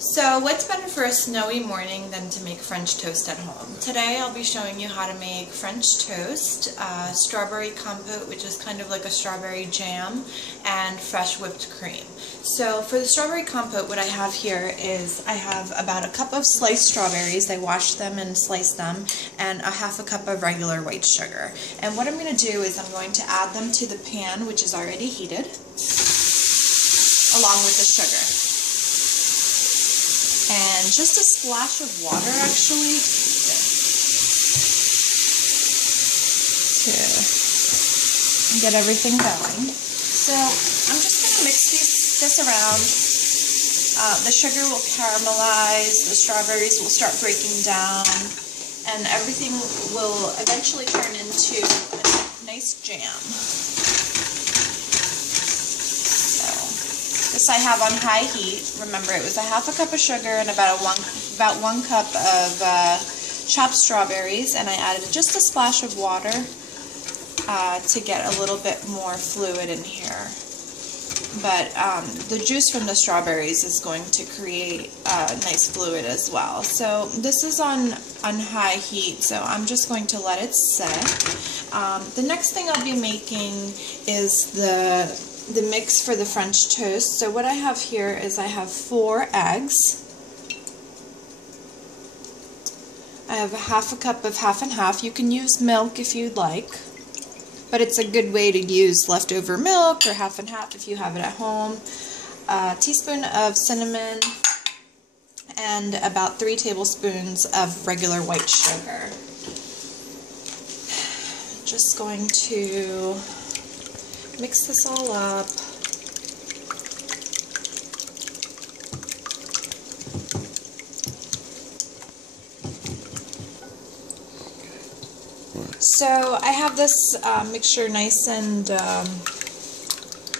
So what's better for a snowy morning than to make French toast at home? Today I'll be showing you how to make French toast, strawberry compote, which is kind of like a strawberry jam, and fresh whipped cream. So for the strawberry compote, what I have here is I have about a cup of sliced strawberries. I washed them and sliced them, and a half a cup of regular white sugar. And what I'm going to do is I'm going to add them to the pan, which is already heated, along with the sugar. And just a splash of water, actually, to get everything going. So I'm just going to mix this around. The sugar will caramelize, the strawberries will start breaking down, and everything will eventually turn into a nice jam. This I have on high heat. Remember, it was a half a cup of sugar and about one cup of chopped strawberries, and I added just a splash of water to get a little bit more fluid in here. But the juice from the strawberries is going to create a nice fluid as well. So this is on high heat, so I'm just going to let it sit. The next thing I'll be making is the mix for the French toast. So what I have here is I have 4 eggs. I have a half a cup of half and half. You can use milk if you'd like, but it's a good way to use leftover milk or half and half if you have it at home. A teaspoon of cinnamon and about 3 tablespoons of regular white sugar. Just going to mix this all up. So I have this mixture nice and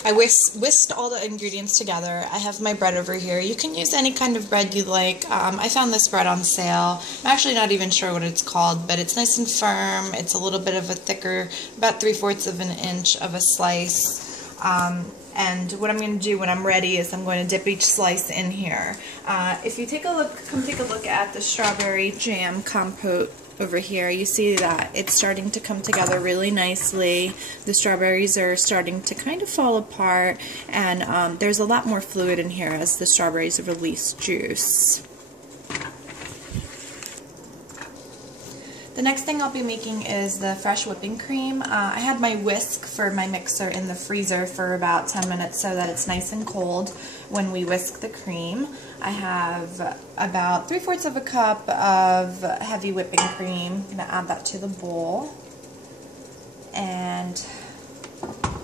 I whisked all the ingredients together. I have my bread over here. You can use any kind of bread you like. I found this bread on sale. I'm actually not even sure what it's called, but it's nice and firm. It's a little bit of a thicker, about 3/4 of an inch of a slice. And what I'm going to do when I'm ready is I'm going to dip each slice in here. If you take a look, come take a look at the strawberry jam compote over here, you see that it's starting to come together really nicely. The strawberries are starting to kind of fall apart, and there's a lot more fluid in here as the strawberries release juice. The next thing I'll be making is the fresh whipping cream. I had my whisk for my mixer in the freezer for about 10 minutes so that it's nice and cold when we whisk the cream. I have about 3/4 of a cup of heavy whipping cream. I'm going to add that to the bowl and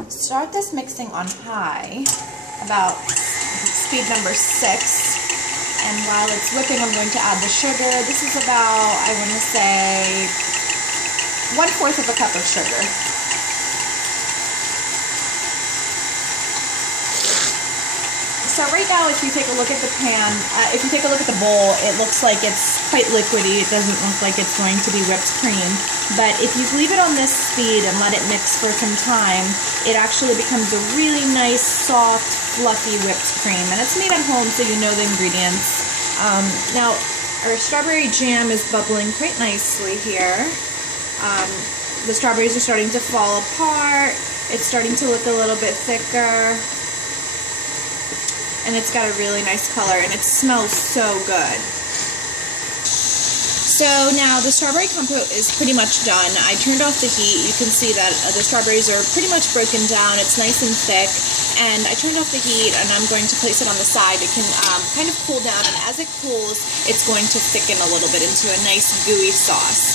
start this mixing on high, about speed number 6. And while it's whipping, I'm going to add the sugar. This is about, I want to say, 1/4 of a cup of sugar. So right now, if you take a look at the pan, if you take a look at the bowl, it looks like it's quite liquidy. It doesn't look like it's going to be whipped cream. But if you leave it on this speed and let it mix for some time, it actually becomes a really nice, soft, fluffy whipped cream. And it's made at home, so you know the ingredients. Now, our strawberry jam is bubbling quite nicely here. The strawberries are starting to fall apart. It's starting to look a little bit thicker. And it's got a really nice color, and it smells so good. So now the strawberry compote is pretty much done. I turned off the heat. You can see that the strawberries are pretty much broken down. It's nice and thick. And I turned off the heat, and I'm going to place it on the side. It can kind of cool down, and as it cools, it's going to thicken a little bit into a nice gooey sauce.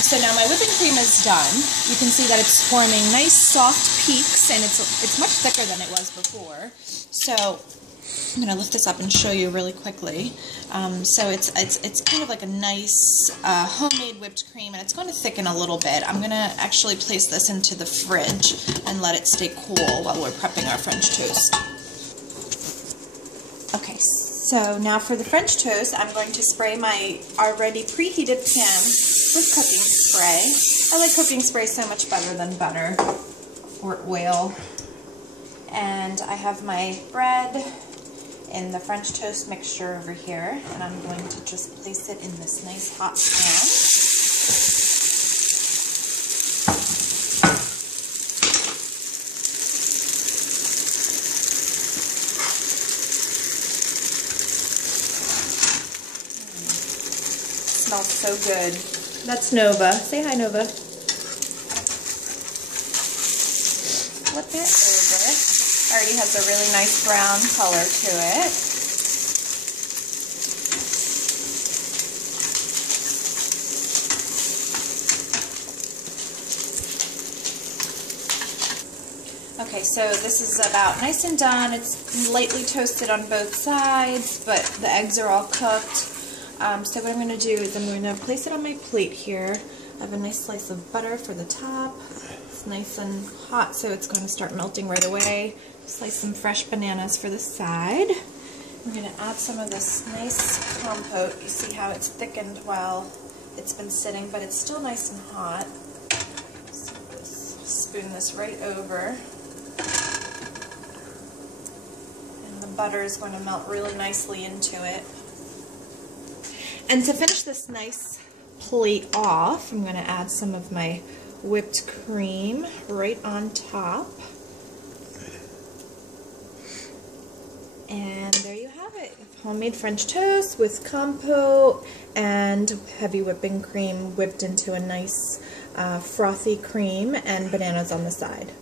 So now my whipping cream is done. You can see that it's forming nice soft peaks, and it's much thicker than it was before. So I'm going to lift this up and show you really quickly. So it's kind of like a nice homemade whipped cream, and it's going to thicken a little bit. I'm going to actually place this into the fridge and let it stay cool while we're prepping our French toast. Okay, so now for the French toast, I'm going to spray my already preheated pan with cooking spray. I like cooking spray so much better than butter or oil. And I have my bread in the French toast mixture over here, and I'm going to just place it in this nice hot pan. Smells so good. That's Nova. Say hi, Nova. Flip it over. Already has a really nice brown color to it. Okay, so this is about nice and done. It's lightly toasted on both sides, but the eggs are all cooked. So what I'm going to do is I'm going to place it on my plate here. I have a nice slice of butter for the top. It's nice and hot, so it's going to start melting right away. Slice some fresh bananas for the side. I'm going to add some of this nice compote. You see how it's thickened while it's been sitting, but it's still nice and hot. So just spoon this right over. And the butter is going to melt really nicely into it. And to finish this nice plate off, I'm going to add some of my whipped cream right on top. And there you have it. Homemade French toast with compote and heavy whipping cream whipped into a nice frothy cream and bananas on the side.